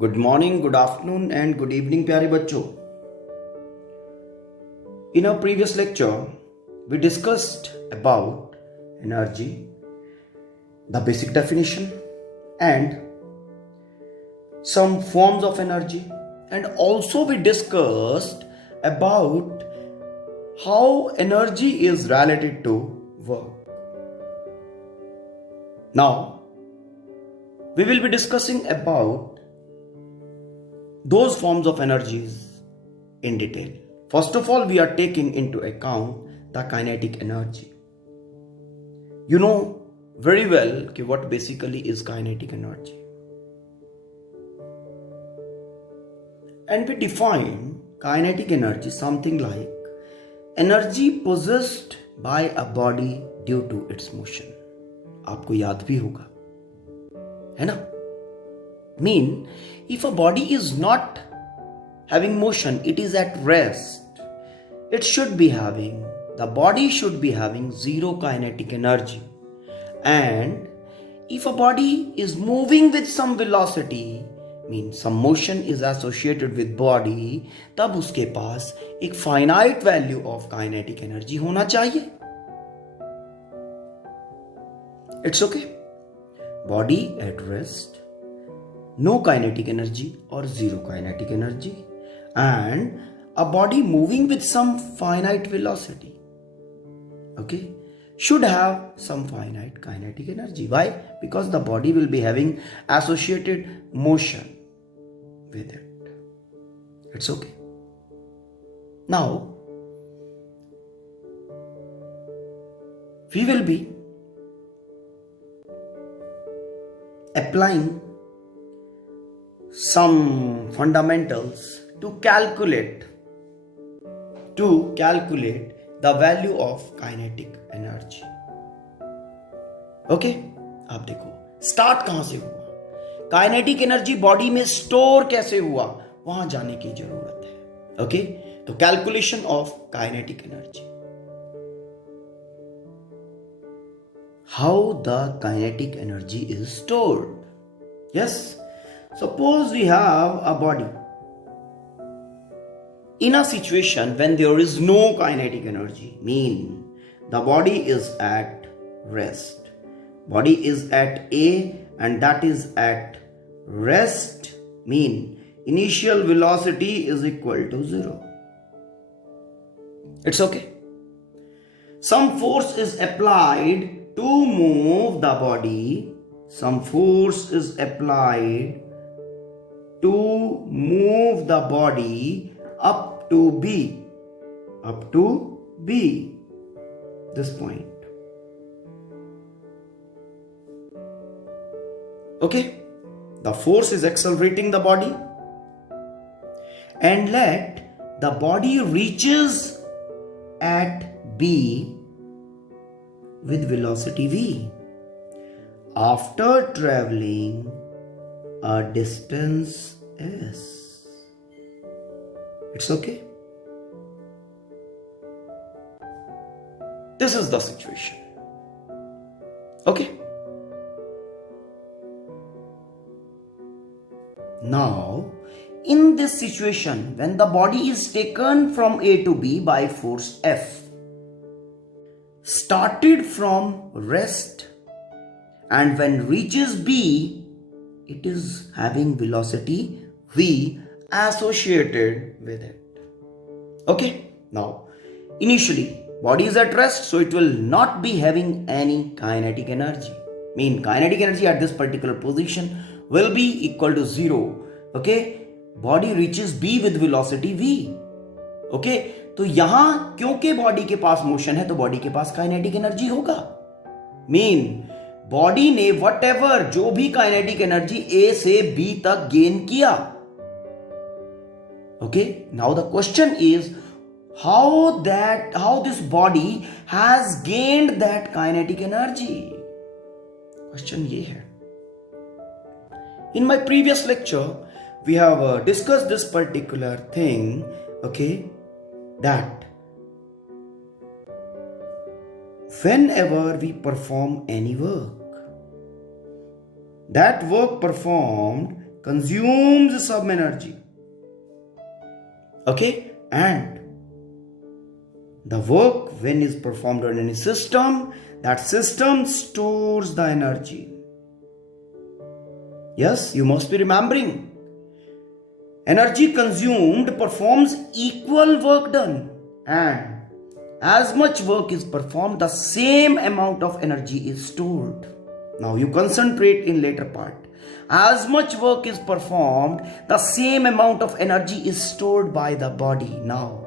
Good morning, good afternoon and good evening प्यारे बच्चों. In our previous lecture, we discussed about energy, the basic definition, and some forms of energy, and also we discussed about how energy is related to work. Now, we will be discussing about those forms of energies in detail. First of all, we are taking into account the kinetic energy. You know very well what basically is kinetic energy. And we define kinetic energy something like energy possessed by a body due to its motion. आपको याद भी होगा, है ना? Mean, if a body is not having motion, it is at rest. The body should be having zero kinetic energy. And if a body is moving with some velocity, means some motion is associated with body, तब उसके पास एक finite value of kinetic energy होना चाहिए. It's okay. Body at rest, no kinetic energy or zero kinetic energy, and a body moving with some finite velocity, okay, should have some finite kinetic energy. Why? Because the body will be having associated motion with it. It's okay. Now we will be applying some fundamentals to calculate the value of kinetic energy. Okay, आप देखो start कहां से हुआ, kinetic energy body में store कैसे हुआ, वहां जाने की जरूरत है. ओके, तो calculation of kinetic energy. How the kinetic energy is stored. Yes, suppose we have a body in a situation when there is no kinetic energy, mean the body is at rest. Body is at A and that is at rest, mean initial velocity is equal to 0. It's okay. Some force is applied to move the body. Some force is applied to move the body up to B. This point. Okay? The force is accelerating the body, and let the body reaches at B with velocity v after traveling a distance s. It's okay. This is the situation. Okay. Now, in this situation, when the body is taken from A to B by force F, started from rest, and when reaches B, it is having velocity v associated with it. Okay, now initially body is at rest, so it will not be having any kinetic energy. Mean kinetic energy at this particular position will be equal to 0. Okay, body reaches B with velocity v. Okay, तो यहां क्योंकि body के पास motion है तो body के पास kinetic energy होगा. Mean body ने whatever जो भी काइनेटिक एनर्जी ए से बी तक गेन किया. Okay, now the question is how this body has gained that kinetic energy. Question ये है. In my previous lecture we have discussed this particular thing, okay, that whenever we perform any work, that work performed consumes some energy. Okay, and the work when is performed on any system, that system stores the energy. Yes, you must be remembering. Energy consumed performs equal work done, and as much work is performed, the same amount of energy is stored. Now you concentrate in later part. As much work is performed, the same amount of energy is stored by the body. Now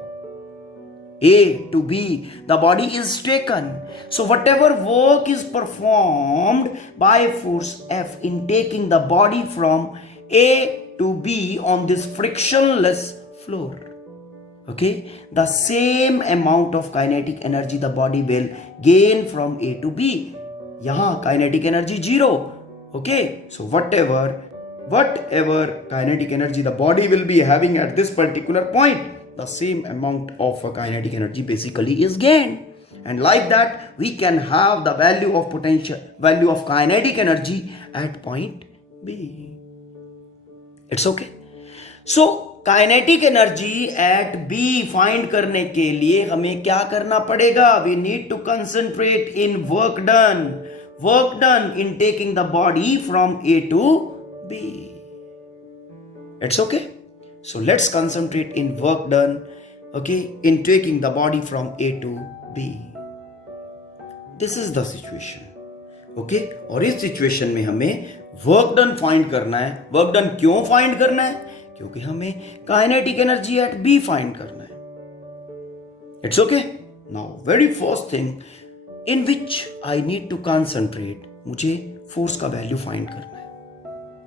A to B, the body is taken. So whatever work is performed by force F in taking the body from A to B on this frictionless floor, okay, the same amount of kinetic energy the body will gain from A to B. Yahan kinetic energy 0. Okay, so whatever kinetic energy the body will be having at this particular point, the same amount of kinetic energy basically is gained. And like that, we can have the value of kinetic energy at point B. It's okay. So kinetic energy at B find करने के लिए हमें क्या करना पड़ेगा? We need to concentrate in work done in taking the body from A to B. It's okay. So let's concentrate in work done, okay, in taking the body from A to B. This is the situation. Okay, और इस situation में हमें work done find करना है. Work done क्यों find करना है? क्योंकि हमें kinetic energy at B find करना है. It's okay. Now, very first thing in which I need to concentrate, मुझे force का value find करना है.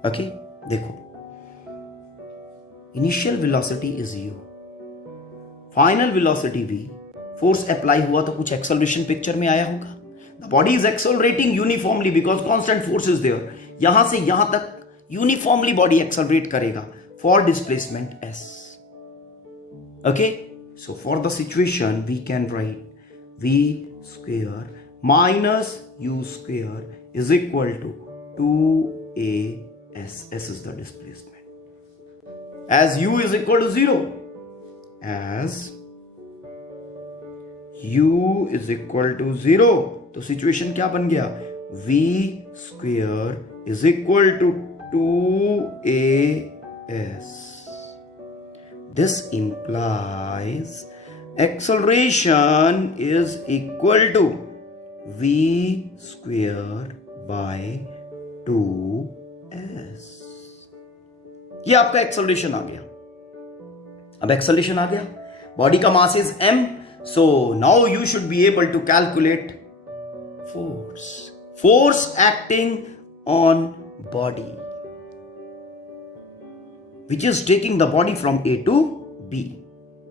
Okay, देखो. Initial velocity is u. Final velocity v. Force apply हुआ तो कुछ acceleration picture में आया होगा. The body is accelerating uniformly because constant force is there. यहां से यहां तक uniformly body accelerate करेगा for displacement s. Okay, so for the situation we can write v square minus u square is equal to 2as. S is the displacement. As u is equal to 0, as u is equal to 0, तो situation क्या बन गया? v square is equal to 2as. This implies acceleration is equal to v square by 2s. ये आपका acceleration आ गया. अब acceleration आ गया, body का mass is m, so now you should be able to calculate force acting on body, which is taking the body from A to B.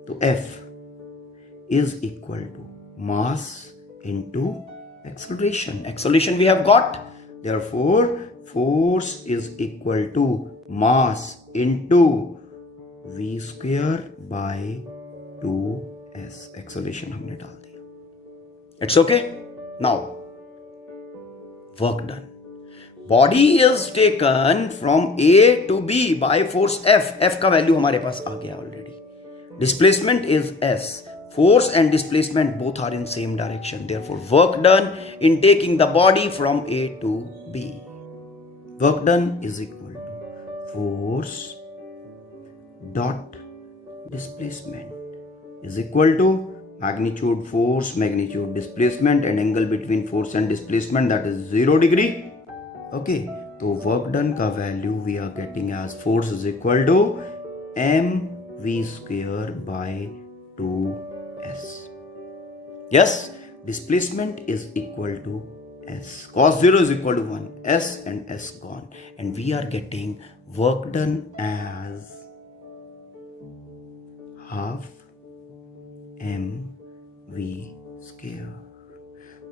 So F is equal to mass into acceleration. Acceleration we have got, therefore force is equal to mass into v square by 2s. Acceleration हमने डाल दिया. It's okay. Now work done. Body is taken from A to B by force F. F का value हमारे पास आ गया already. Displacement is s. Force and displacement both are in same direction. Therefore, work done in taking the body from A to B. Work done is equal to force dot displacement is equal to magnitude force, magnitude displacement, and angle between force and displacement, that is 0 degree. Okay, so work done का value we are getting as force is equal to mv square by 2s. Yes, displacement is equal to s. Cos 0 is equal to 1. S and s gone. And we are getting work done as half mv square.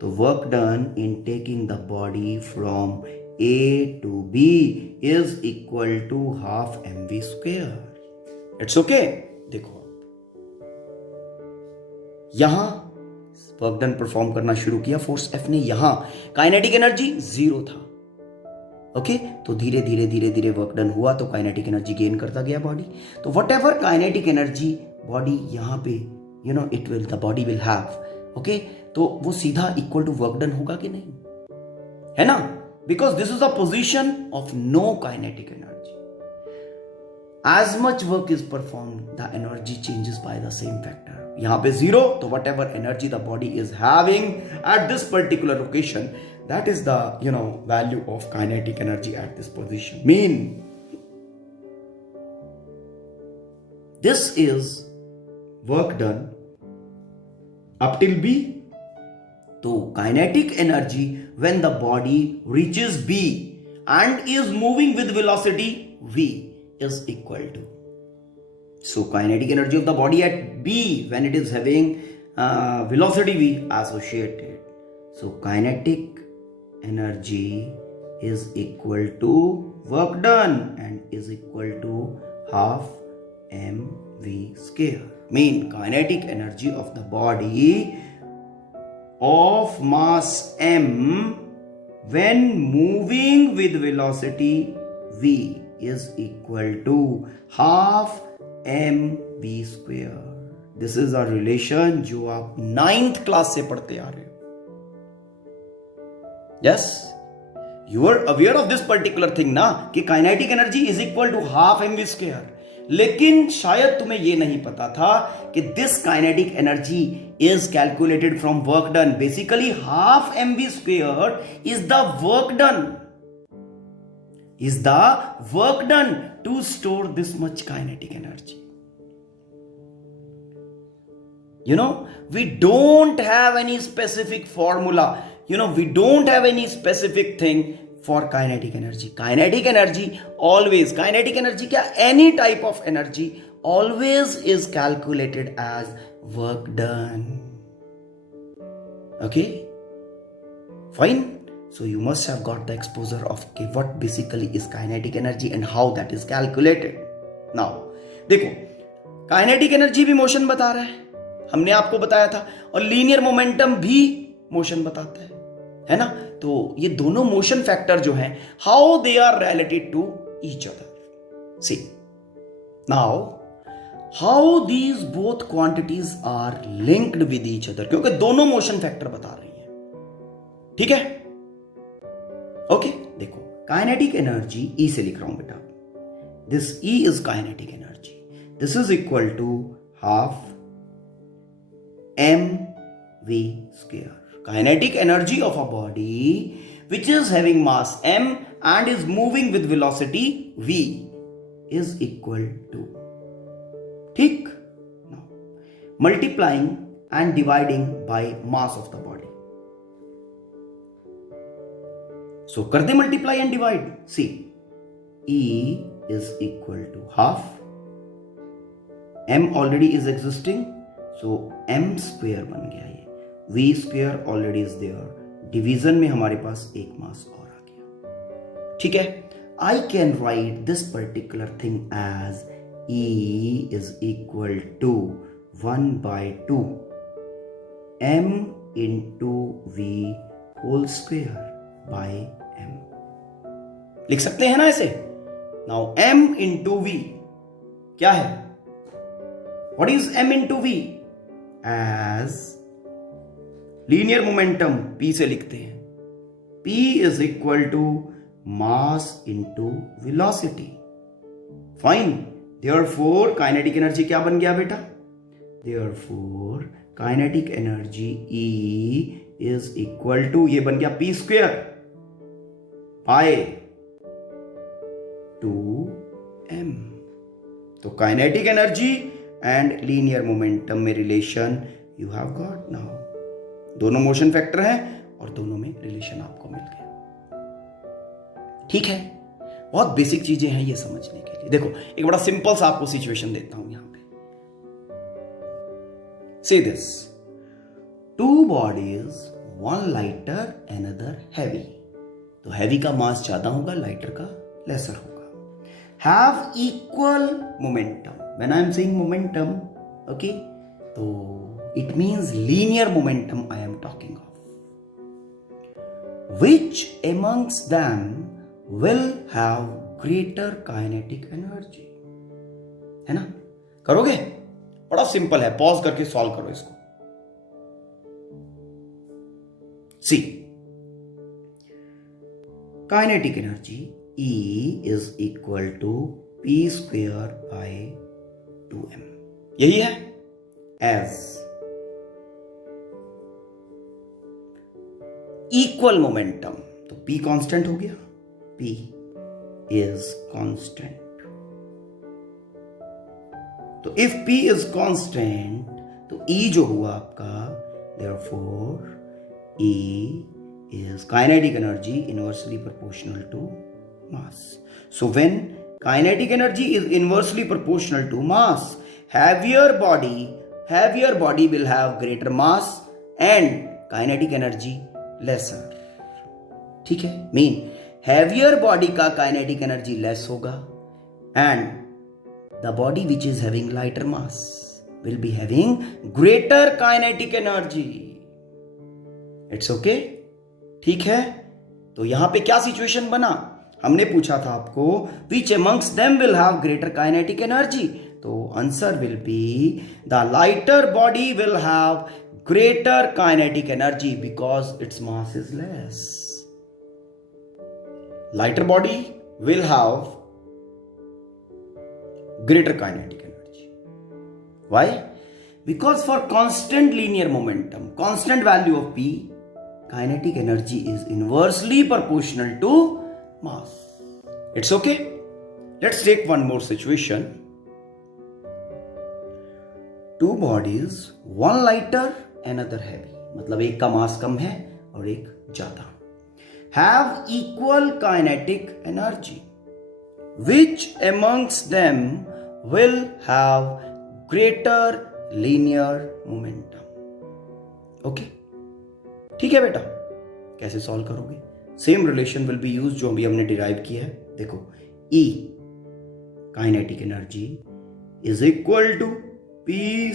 The work done in taking the body from A to B is equal to half mv square. It's okay. देखो यहां work done perform करना शुरू किया force F ने. यहां kinetic energy 0 था. Okay तो धीरे धीरे धीरे धीरे वर्क डन हुआ तो काइनेटिक एनर्जी गेन करता गया बॉडी. तो what ever kinetic energy body यहाँ पे it will the body will have. Okay तो वो सीधा इक्वल टू वर्क डन होगा कि नहीं, है ना, because this is the position of no kinetic energy. As much work is performed, the energy changes by the same factor. यहाँ पे 0, तो whatever energy the body is having at this particular location, that is the value of kinetic energy at this position. Mean this is work done up till B. So kinetic energy when the body reaches B and is moving with velocity V is equal to. So kinetic energy of the body at B when it is having velocity V associated. So kinetic energy is equal to work done and is equal to half mv square. Mean kinetic energy of the body of mass m when moving with velocity v is equal to half mv square. This is a relation जो आप 9th class से पढ़ते आ रहे हो. Yes, you are aware of this particular thing ना कि kinetic energy is equal to half mv square. लेकिन शायद तुम्हें ये नहीं पता था कि this kinetic energy is calculated from work done. Basically half mv square is the work done. Is the work done to store this much kinetic energy. We don't have any specific formula. We don't have any specific thing for kinetic energy. Kinetic energy always, kinetic energy क्या, any type of energy always is calculated as work done. Okay? Fine? So you must have got the exposure of what basically is kinetic energy and how that is calculated. Now, देखो, kinetic energy भी motion बता रहा है, हमने आपको बताया था, और लीनियर मोमेंटम भी मोशन बताता है ना. तो ये दोनों मोशन फैक्टर जो हैं, how they are related to each other. See now how these both quantities are linked with each other, क्योंकि दोनों मोशन फैक्टर बता रही हैं. ठीक है, ओके देखो, काइनेटिक एनर्जी ई से लिख रहा हूं बेटा. This E is kinetic energy. This is equal to half M V square. Kinetic energy of a body which is having mass m and is moving with velocity v is equal to. ठीक, now multiplying and dividing by mass of the body. So कर दे multiply and divide. See, E is equal to half. M already is existing, so m square बन गया ये. V square already is there. Division में हमारे पास एक मास और आ गया. ठीक है, I can write this particular thing as E is equal to 1/2 m into V whole square by m. लिख सकते हैं ना ऐसे. नाउ m into v क्या है? What is m into v? As linear momentum p से लिखते हैं. p is equal to mass into velocity. Fine. Therefore kinetic energy क्या बन गया बेटा? Therefore kinetic energy E is equal to, ये बन गया p square by 2m. तो kinetic energy and linear momentum में relation you have got now. दोनों मोशन फैक्टर हैं और दोनों में रिलेशन आपको मिल गया. ठीक है, बहुत बेसिक चीजें हैं ये समझने के लिए. देखो एक बड़ा सिंपल सा आपको सिचुएशन देता हूं यहां पे. Say this, two bodies, one lighter another heavy. तो हैवी का मास ज्यादा होगा, लाइटर का लेसर होगा. Have equal momentum. When I am saying momentum, okay, तो it means linear momentum I am talking of. Which amongst them will have greater kinetic energy. है ना? करोगे? बड़ा सिंपल है, पॉज करके सॉल्व करो इसको. See, kinetic energy E is equal to P square by 2m. यही है. As equal momentum, तो P कांस्टेंट हो गया. P is constant. तो if P is constant, तो E जो हुआ आपका, therefore E is kinetic energy inversely proportional to mass. So when kinetic energy is inversely proportional to mass, heavier body will have greater mass and kinetic energy lesser. ठीक है? Mean heavier body का kinetic energy less होगा and the body which is having lighter mass will be having greater kinetic energy. It's okay. ठीक है. तो यहां पे क्या सिचुएशन बना? हमने पूछा था आपको which amongst them will have greater kinetic energy. तो answer will be the lighter body will have greater kinetic energy because its mass is less. Lighter body will have greater kinetic energy. Why? Because for constant linear momentum, constant value of P, kinetic energy is inversely proportional to mass. It's okay. Let's take one more situation. Two bodies, one lighter, another heavy. मतलब एक का मास कम है और एक ज्यादा. Have equal kinetic energy. Which amongst them will have greater linear momentum? Okay. ठीक है बेटा. कैसे सॉल्व करोगे? Same relation will be use जो अभी हमने डिराइव किया है. देखो, E kinetic energy is equal to P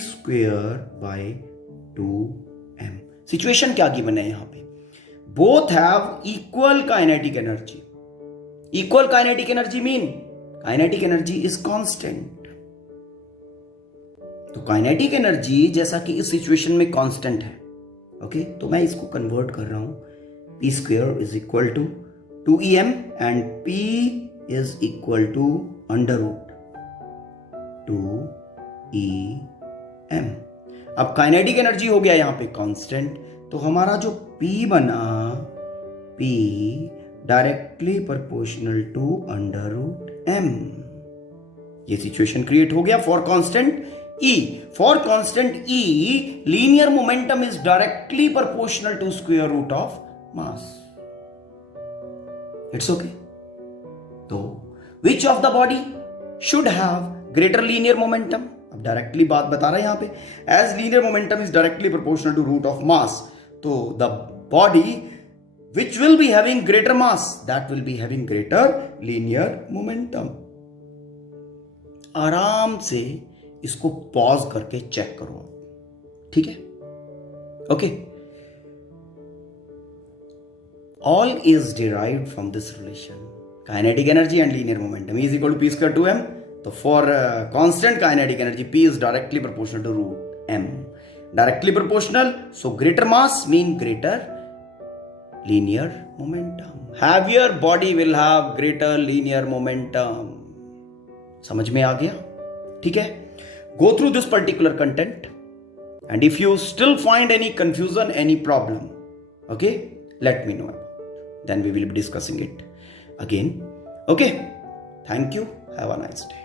square by 2m. Situation क्या गिवन है यहां पे? Both have equal kinetic energy. Equal kinetic energy mean kinetic energy is constant. तो काइनेटिक एनर्जी जैसा कि इस सिचुएशन में कांस्टेंट है. ओके. तो मैं इसको कन्वर्ट कर रहा हूं. P square is equal to 2em and P is equal to under root 2em. अब काइनेटिक एनर्जी हो गया यहां पे कांस्टेंट. तो हमारा जो P बना, P directly proportional to under root m. ये सिचुएशन क्रिएट हो गया for constant E. For constant E, linear momentum is directly proportional to square root of mass. It's okay. तो which of the body should have greater linear momentum? अब directly बात बता रहा है यहां पे. As linear momentum is directly proportional to root of mass, तो the body which will be having greater mass, that will be having greater linear momentum. आराम से इसको पॉज करके चेक करो. ठीक है? Okay. All is derived from this relation. Kinetic energy and linear momentum is equal to P square 2m. तो for constant kinetic energy P is directly proportional to root m. Directly proportional, so greater mass mean greater linear momentum. Heavier body will have greater linear momentum. समझ में आ गया? ठीक है. Go through this particular content, and if you still find any confusion, any problem, okay, let me know. Then we will be discussing it again. Okay. Thank you. Have a nice day.